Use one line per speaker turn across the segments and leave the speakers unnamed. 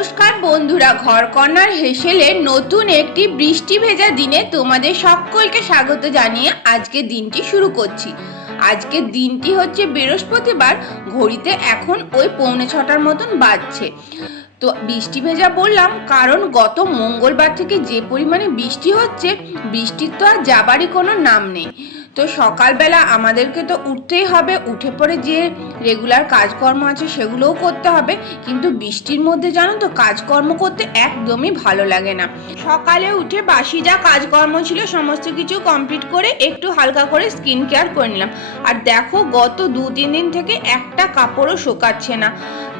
নমস্কার বন্ধুরা ঘরকন্যার হেসেলে নতুন একটি বৃষ্টি ভেজা দিনে তোমাদের সকলকে স্বাগত জানিয়ে আজকের দিনটি শুরু করছি। আজকের দিনটি হচ্ছে বৃহস্পতিবার, ঘড়িতে এখন ওই পৌনে ছটার মতন বাজছে। তো বৃষ্টি ভেজা বললাম, কারণ গত মঙ্গলবার থেকে যে পরিমাণে বৃষ্টি হচ্ছে, বৃষ্টির তো আর যাবারই কোনো নাম নেই। তো সকালবেলা আমাদেরকে তো উঠতেই হবে, উঠে পড়ে যে রেগুলার কাজকর্ম আছে সেগুলোও করতে হবে। কিন্তু বৃষ্টির মধ্যে জানো তো কাজকর্ম করতে একদমই ভালো লাগে না। সকালে উঠে বাসি যা কাজকর্ম ছিল সমস্ত কিছু কমপ্লিট করে একটু হালকা করে স্কিন কেয়ার করে নিলাম। আর দেখো গত দু তিন দিন থেকে একটা কাপড়ও শোকাচ্ছে না।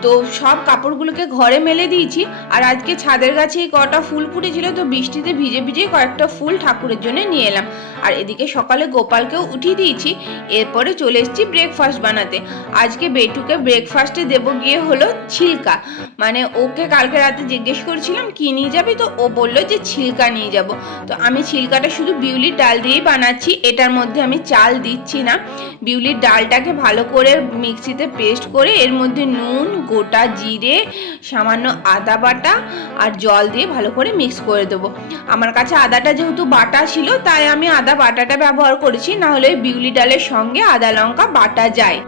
তো সব কাপড়গুলোকে ঘরে মেলে দিয়েছি আর আজকে ছাদের গাছে কটা ফুল ফুটেছিল, তো বৃষ্টিতে ভিজে ভিজে কয়েকটা ফুল ঠাকুরের জন্য নিয়ে এলাম। আর এদিকে সকালে গোপালকেও উঠিয়ে দিয়েছি, এরপরে চলে এসেছি ব্রেকফাস্ট বানাতে। আজকে বেটুকে ব্রেকফাস্টে দেব গিয়ে হলো ছিলকা। মানে ওকে কালকে রাতে জিজ্ঞেস করেছিলাম, কি নিয়ে যাবি? তো ও বলল যে ছিলকা নিয়ে যাব। তো আমি ছিলকাটা শুধু বিউলির ডাল দিয়েই বানাচ্ছি, এটার মধ্যে আমি চাল দিচ্ছি না। বিউলির ডালটাকে ভালো করে মিক্সিতে পেস্ট করে এর মধ্যে নুন গোটা জিরে, সামান্য আদা বাটা আর জল দিয়ে ভালো করে মিক্স করে দেবো। আমার কাছে আদাটা যেহেতু বাটা ছিল, তাই আমি আদা বাটাটা ব্যবহার করেছি না হলে বিউলি ডালের সঙ্গে আদা লঙ্কা বাটা যায়।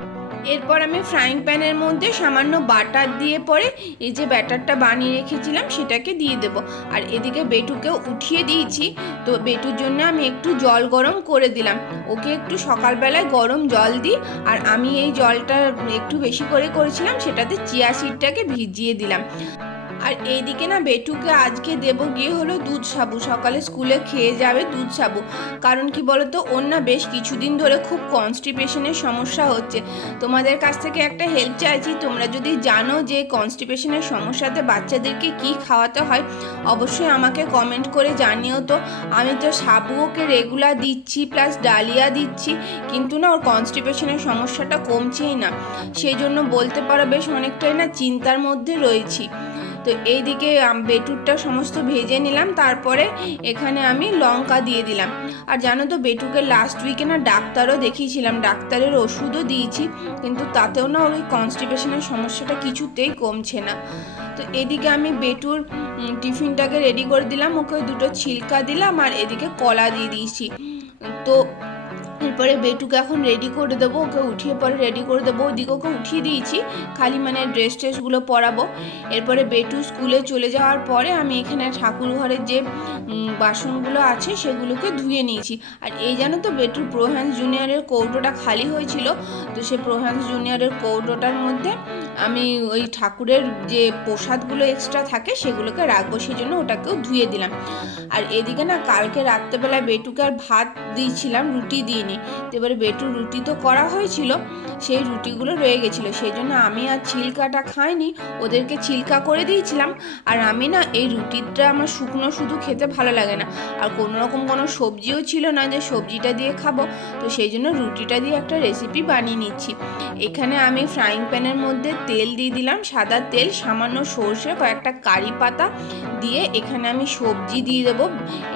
এরপর আমি ফ্রাইং প্যানের মধ্যে সামান্য বাটার দিয়ে পরে এই যে ব্যাটারটা বানিয়ে রেখেছিলাম, সেটাকে দিয়ে দেবো। আর এদিকে বেটুকেও উঠিয়ে দিয়েছি, তো বেটুর জন্য আমি একটু জল গরম করে দিলাম। ওকে একটু সকালবেলায় গরম জল দিই, আর আমি এই জলটা একটু বেশি করে করেছিলাম, সেটাতে চিয়া সিডটাকে ভিজিয়ে দিলাম। আর এইদিকে না বেটুকে আজকে দেব গিয়ে হলো দুধ সাবু। সকালে স্কুলে খেয়ে যাবে দুধ সাবু। কারণ কি বলতো, ওর না বেশ কিছুদিন ধরে খুব কনস্টিপেশনের সমস্যা হচ্ছে। তোমাদের কাছ থেকে একটা হেল্প চাইছি, তোমরা যদি জানো যে কনস্টিপেশনের সমস্যাতে বাচ্চাদেরকে কি খাওয়াতে হয়, অবশ্যই আমাকে কমেন্ট করে জানিও তো। আমি তো সাবু ওকে রেগুলার দিচ্ছি প্লাস ডালিয়া দিচ্ছি, কিন্তু না ওর কনস্টিপেশনের সমস্যাটা কমছেই না। সেই জন্য বলতে পারো বেশ অনেকটাই না চিন্তার মধ্যে রয়েছি। তো এইদিকে আম- বেটুরটা সমস্ত ভেজে নিলাম, তারপরে এখানে আমি লঙ্কা দিয়ে দিলাম। আর জানো তো বেটুকে লাস্ট উইকে না ডাক্তারও দেখিয়েছিলাম, ডাক্তারের ওষুধও দিয়েছি, কিন্তু তাতেও না ওই কনস্টিপেশনের সমস্যাটা কিছুতেই কমছে না। তো এদিকে আমি বেটুর টিফিনটাকে রেডি করে দিলাম, ওকে দুটো ছিলকা দিলাম, আর এদিকে কলা দিয়ে দিয়েছি। তো এরপরে বেটুকে এখন রেডি করে দেবো, ওকে উঠিয়ে পরে রেডি করে দেবো। ওদিকে ওকে উঠিয়ে দিয়েছি, খালি মানে ড্রেস ট্রেসগুলো পরাবো। এরপরে বেটু স্কুলে চলে যাওয়ার পরে আমি এখানে ঠাকুর ঘরের যে বাসনগুলো আছে সেগুলোকে ধুয়ে নিয়েছি। আর এই জানো তো বেটুর প্রোহ্যান্স জুনিয়রের কৌটোটা খালি হয়েছিল, তো সে প্রোহ্যান্স জুনিয়রের কৌটোটার মধ্যে আমি ওই ঠাকুরের যে প্রসাদগুলো এক্সট্রা থাকে সেগুলোকে রাখব সেই জন্য ওটাকেও ধুয়ে দিলাম। আর এদিকে না কালকে রাত্রেবেলায় বেটুকে আর ভাত দিয়েছিলাম, রুটি দিইনি। তো এবারে বেটুর রুটি তো করা হয়েছিল, সেই রুটিগুলো রয়ে গেছিল। সেই জন্য আমি আর ছিলকাটা খাইনি, ওদেরকে ছিলকা করে দিয়েছিলাম। আর আমি না, এই রুটিটা আমার শুকনো শুধু খেতে ভালো লাগে না। আর কোনো রকম কোনো সবজিও ছিল না যে সবজিটা দিয়ে খাব। তো সেই জন্য রুটিটা দিয়ে একটা রেসিপি বানিয়ে নিচ্ছি। এখানে আমি ফ্রাইং প্যানের মধ্যে তেল দিয়ে দিলাম, সাদা তেল, সামান্য সর্ষে, কয়েকটা কারি পাতা দিয়ে এখানে আমি সবজি দিয়ে দেবো।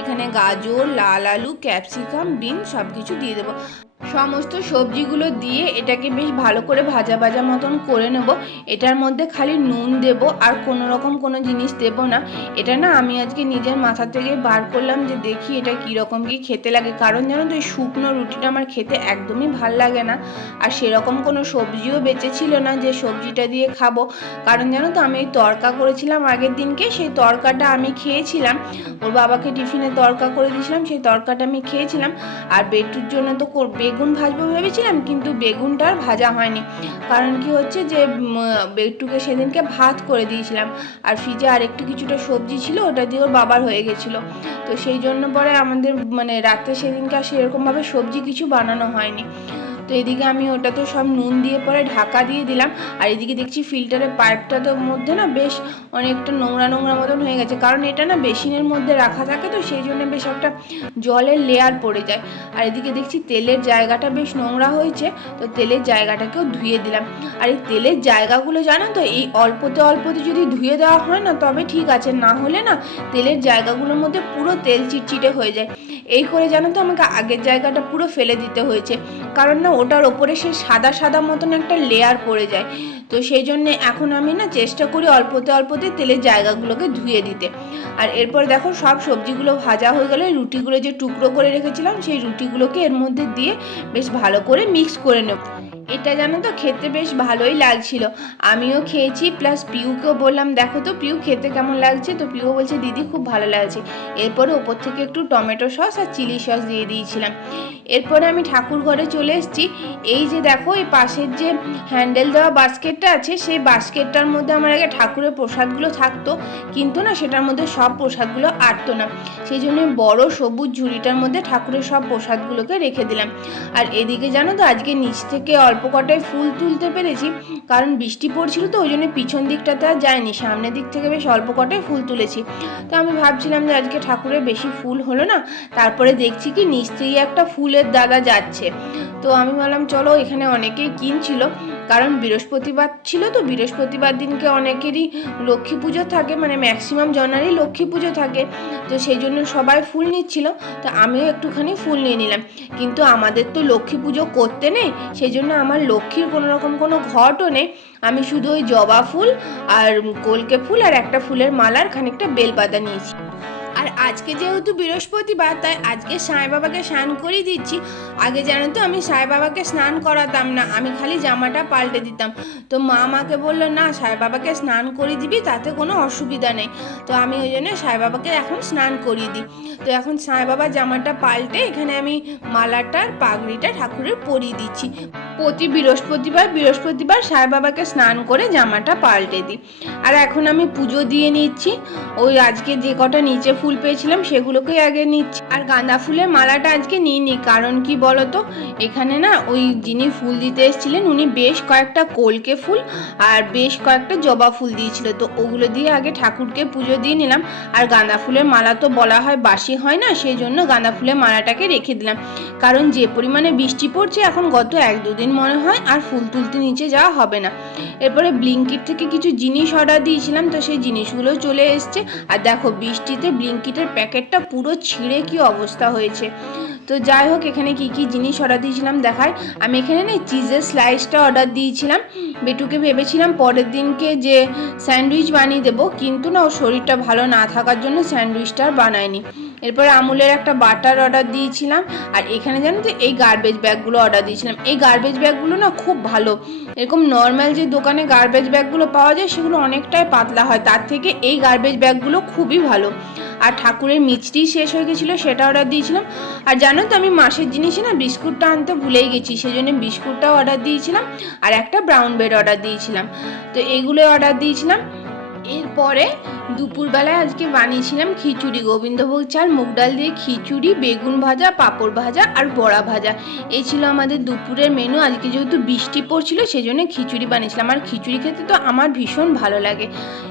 এখানে গাজর, লাল আলু, ক্যাপসিকাম বিন সব কিছু দিয়ে দেবো। 아 সমস্ত সবজিগুলো দিয়ে এটাকে বেশ ভালো করে ভাজা ভাজা মতন করে নেব। এটার মধ্যে খালি নুন দেব আর কোনো রকম কোনো জিনিস দেব না। এটা না আমি আজকে নিজের মাথা থেকে বার করলাম যে দেখি এটা কীরকম কি খেতে লাগে। কারণ জানো তো এই শুকনো রুটিটা আমার খেতে একদমই ভালো লাগে না। আর সেরকম কোনো সবজিও বেঁচে ছিল না যে সবজিটা দিয়ে খাব। কারণ জানো তো আমি তরকা করেছিলাম আগের দিনকে, সেই তরকাটা আমি খেয়েছিলাম। ওর বাবাকে টিফিনে তরকা করে দিয়েছিলাম, সেই তরকাটা আমি খেয়েছিলাম। আর বেটুর জন্য তো কর- বেগুন ভাজবো ভেবেছিলাম, কিন্তু বেগুনটা আর ভাজা হয়নি। কারণ কি হচ্ছে যে একটুকে সেদিনকে ভাত করে দিয়েছিলাম। আর ফ্রিজে আর একটু কিছুটা সবজি ছিল, ওটা দিয়েও বাবার হয়ে গেছিল। তো সেই জন্য পরে আমাদের মানে রাতে সেদিনকে আর সেরকমভাবে সবজি কিছু বানানো হয়নি। তো এদিকে আমি ওটা তো সব নুন দিয়ে পরে ঢাকা দিয়ে দিলাম। আর এদিকে দেখছি ফিল্টারের পাইপটা তো মধ্যে না বেশ অনেকটা নোংরা নোংরা মতন হয়ে গেছে। কারণ এটা না বেসিনের মধ্যে রাখা থাকে তো সেই জন্য বেশ একটা জলের লেয়ার পড়ে যায়। আর এদিকে দেখছি তেলের জায়গাটা বেশ নোংরা হয়েছে, তো তেলের জায়গাটাকেও ধুয়ে দিলাম। আর এই তেলের জায়গাগুলো জানো তো, এই অল্পতে অল্পতে যদি ধুয়ে দেওয়া হয় না, তবে ঠিক আছে। না হলে না তেলের জায়গাগুলোর মধ্যে পুরো তেল চিটচিটে হয়ে যায়। এই করে জানো তো আমাকে আগের জায়গাটা পুরো ফেলে দিতে হয়েছে। কারণ না ওটার ওপরে সে সাদা সাদা মতন একটা লেয়ার পড়ে যায়। তো সেই জন্যে এখন আমি না চেষ্টা করি অল্পতে অল্পতে তেলের জায়গাগুলোকে ধুয়ে দিতে। আর এরপর দেখো সব সবজিগুলো ভাজা হয়ে গেলে রুটিগুলো যে টুকরো করে রেখেছিলাম, সেই রুটিগুলোকে এর মধ্যে দিয়ে বেশ ভালো করে মিক্স করে নেব। এটা জানো তো, খেতে বেশ ভালোই লাগছিল। আমিও খেয়েছি প্লাস পিউকেও বললাম, দেখো তো পিউ খেতে কেমন লাগছে? তো পিউ বলছে, দিদি, খুব ভালো লাগছে। এরপরে ওপর থেকে একটু টমেটো সস আর চিলি সস দিয়ে দিয়েছিলাম। এরপরে আমি ঠাকুর ঘরে চলে এসেছি। এই যে দেখো, এই পাশের যে হ্যান্ডেল দেওয়া বাস্কেটটা আছে, সেই বাস্কেটটার মধ্যে আমার আগে ঠাকুরের প্রসাদগুলো থাকতো, কিন্তু না, সেটার মধ্যে সব প্রসাদগুলো আটতো না। সেই জন্য বড় সবুজ ঝুড়িটার মধ্যে ঠাকুরের সব প্রসাদগুলোকে রেখে দিলাম। আর এদিকে জানো তো, আজকে নিচ থেকে অল্প কটায় ফুল তুলতে পেরেছি, কারণ বৃষ্টি পড়ছিল তো, ওই জন্য পিছন দিকটাতে আর যায়নি, সামনের দিক থেকে বেশ অল্প কটায় ফুল তুলেছি। তো আমি ভাবছিলাম যে আজকে ঠাকুরের বেশি ফুল হলো না, তারপরে দেখছি কি নিশ্চয়ই একটা ফুলের দাদা যাচ্ছে। তো আমি বললাম, চলো এখানে অনেকেই কিনছিল। কারণ বৃহস্পতিবার ছিল তো, বৃহস্পতিবার দিনকে অনেকেরই লক্ষ্মী পুজো থাকে মানে ম্যাক্সিমাম জনারই লক্ষ্মী পুজো থাকে। তো সেই জন্য সবাই ফুল নিচ্ছিল, তো আমিও একটুখানি ফুল নিয়ে নিলাম। কিন্তু আমাদের তো লক্ষ্মী পুজো করতে নেই, সেই জন্য আমার লক্ষ্মীর কোনো রকম কোনো ঘটও নেই। আমি শুধু ওই জবা ফুল আর কলকে ফুল আর একটা ফুলের মালার খানিকটা বেলপাতা নিয়েছি। আর আজকে যেহেতু বৃহস্পতিবার, তাই আজকে সাই বাবাকে স্নান করিয়ে দিচ্ছি। আগে জানো তো, আমি সাই বাবাকে স্নান করাতাম না, আমি খালি জামাটা পাল্টে দিতাম। তো মা আমাকে বলল, না, সাই বাবাকে স্নান করিয়ে দিবি, তাতে কোনো অসুবিধা নেই। তো আমি ওই জন্য সাই বাবাকে এখন স্নান করিয়ে দিই। তো এখন সাই বাবা জামাটা পাল্টে এখানে আমি মালাটা আর পাগড়িটা ঠাকুরের পরিয়ে দিচ্ছি। প্রতি বৃহস্পতিবার বৃহস্পতিবার সাই বাবাকে স্নান করে জামাটা পাল্টে দিই। আর এখন আমি পুজো দিয়ে নিচ্ছি। ওই আজকে যে কটা নিচে ফুল পেয়েছিলাম সেগুলোকেই আগে নিচ্ছি। আর গাঁদা ফুলের মালাটা আজকে নিইনি, কারণ কি বলতো? এখানে না ওই যিনি ফুল দিতে এসেছিলেন, উনি বেশ কয়েকটা কলকে ফুল আর বেশ কয়েকটা জবা ফুল দিয়েছিল। তো ওগুলো দিয়ে আগে ঠাকুরকে পুজো দিয়ে নিলাম। আর গাঁদা ফুলের মালা তো বলা হয় বাসি হয় না সেই জন্য গাঁদা ফুলের মালাটাকে রেখে দিলাম। কারণ যে পরিমাণে বৃষ্টি পড়ছে এখন গত এক দুদিন মনে হয় আর ফুল তুলতে নিচে যাওয়া হবে না। এরপরে ব্লিঙ্কিট থেকে কিছু জিনিস অর্ডার দিয়েছিলাম, তো সেই জিনিসগুলো চলে এসছে। আর দেখো, বৃষ্টিতে ব্লিঙ্কিটের প্যাকেটটা পুরো ছিঁড়ে কি অবস্থা হয়েছে? তো যাই হোক, এখানে কি কি জিনিস অর্ডার দিয়েছিলাম দেখায় আমি এখানে না চিজের স্লাইসটা অর্ডার দিয়েছিলাম। বেটুকে ভেবেছিলাম পরের দিনকে যে স্যান্ডউইচ বানিয়ে দেবো, কিন্তু না ওর শরীরটা ভালো না থাকার জন্য স্যান্ডউইচটা আর বানায়নি। এরপর আমুলের একটা বাটার অর্ডার দিয়েছিলাম, আর এখানে জানো তো এই গার্বেজ ব্যাগগুলো অর্ডার দিয়েছিলাম। এই গার্বেজ ব্যাগগুলো না খুব ভালো। এরকম নর্মাল যে দোকানে গার্বেজ ব্যাগগুলো পাওয়া যায়, সেগুলো অনেকটাই পাতলা হয়। তার থেকে এই গার্বেজ ব্যাগগুলো খুবই ভালো। আর ঠাকুরের মিষ্টি শেষ হয়ে গেছিল, সেটা অর্ডার দিয়েছিলাম। আর জানো তো, আমি মাসের জিনিসে না বিস্কুটটা আনতে ভুলেই গেছি সেই জন্য বিস্কুটটাও অর্ডার দিয়েছিলাম, আর একটা ব্রাউন ব্রেড অর্ডার দিয়েছিলাম। তো এগুলোই অর্ডার দিয়েছিলাম। এরপরে দুপুরবেলায় আজকে বানিয়েছিলাম খিচুড়ি, গোবিন্দভোগ চাল, মুগ ডাল দিয়ে খিচুড়ি, বেগুন ভাজা, পাঁপড় ভাজা আর বড়া ভাজা। এই ছিল আমাদের দুপুরের মেনু আজকে যেহেতু বৃষ্টি পড়ছিল সেই জন্য খিচুড়ি বানিয়েছিলাম। আর খিচুড়ি খেতে তো আমার ভীষণ ভালো লাগে।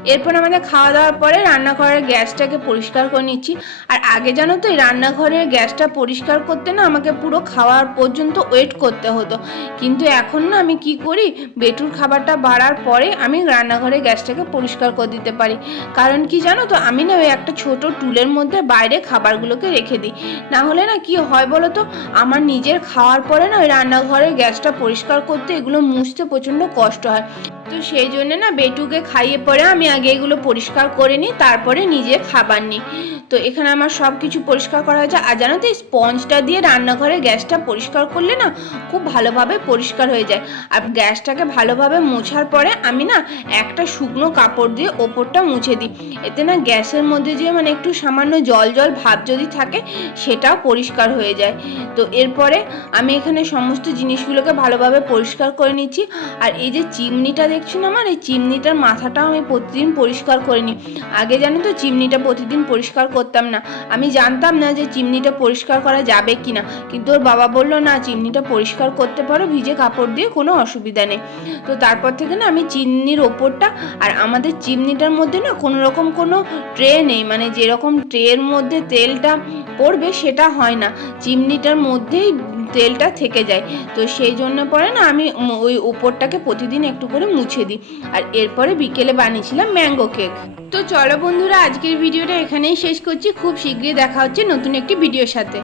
এরপর আমাদের খাওয়া দাওয়ার পরে রান্নাঘরের গ্যাসটাকে পরিষ্কার করে নিচ্ছি। আর আগে জানো তো, এই রান্নাঘরের গ্যাসটা পরিষ্কার করতে না আমাকে পুরো খাওয়ার পর্যন্ত ওয়েট করতে হতো। কিন্তু এখন না আমি কি করি, বেটুর খাবারটা বাড়ার পরে আমি রান্নাঘরের গ্যাসটাকে পরিষ্কার করে দিতে পারি। কারণ কি জানো তো, আমি না ওই একটা ছোট টুলের মধ্যে বাইরে খাবারগুলোকে রেখে দিই। না হলে না কি হয় বলো তো, আমার নিজের খাওয়ার পরে না ওই রান্নাঘরের গ্যাসটা পরিষ্কার করতে এগুলো মুছতে প্রচণ্ড কষ্ট হয়। তো সেই জন্য না বেটুকে খাইয়ে পরে আমি আগে এগুলো পরিষ্কার করে নিই, তারপরে নিজে খাবার নিই। তো এখানে আমার সব কিছু পরিষ্কার করা হয়েছে। আর জানো তো স্পঞ্জটা দিয়ে রান্নাঘরে গ্যাসটা পরিষ্কার করলে না খুব ভালোভাবে পরিষ্কার হয়ে যায়। আর গ্যাসটাকে ভালোভাবে মোছার পরে আমি না একটা শুকনো কাপড় দিয়ে ওপরটা মুছে দিই। এতে না গ্যাসের মধ্যে যে মানে একটু সামান্য জল জল ভাব যদি থাকে, সেটাও পরিষ্কার হয়ে যায়। তো এরপরে আমি এখানে সমস্ত জিনিসগুলোকে ভালোভাবে পরিষ্কার করে নিচ্ছি। আর এই যে চিমনিটা দেখছি না আমার, এই চিমনিটার মাথাটাও আমি প্রতিদিন পরিষ্কার করে নিই। আগে জানি তো, চিমনিটা প্রতিদিন পরিষ্কার করতাম না। আমি জানতাম না যে চিমনিটা পরিষ্কার করা যাবে কি না কিন্তু ওর বাবা বলল, না, চিমনিটা পরিষ্কার করতে পারো, ভিজে কাপড় দিয়ে কোনো অসুবিধা নেই। তো তারপর থেকে না, আমি চিমনির ওপরটা আর আমাদের চিমনিটার মধ্যে না কোনো রকম কোনো ট্রে নেই। মানে যেরকম ট্রের মধ্যে তেলটা পড়বে সেটা হয় না। চিমনিটার মধ্যেই তেলটা থেকে যায়। তো সেই জন্য পরে না আমি ওই ওপরটাকে প্রতিদিন একটু করে মুছে দিই। আর এরপরে বিকেলে বানিয়েছিলাম ম্যাঙ্গো কেক। তো চলো বন্ধুরা, আজকের ভিডিওটা এখানেই শেষ করছি। খুব শীঘ্রই দেখা হচ্ছে নতুন একটি ভিডিওর সাথে।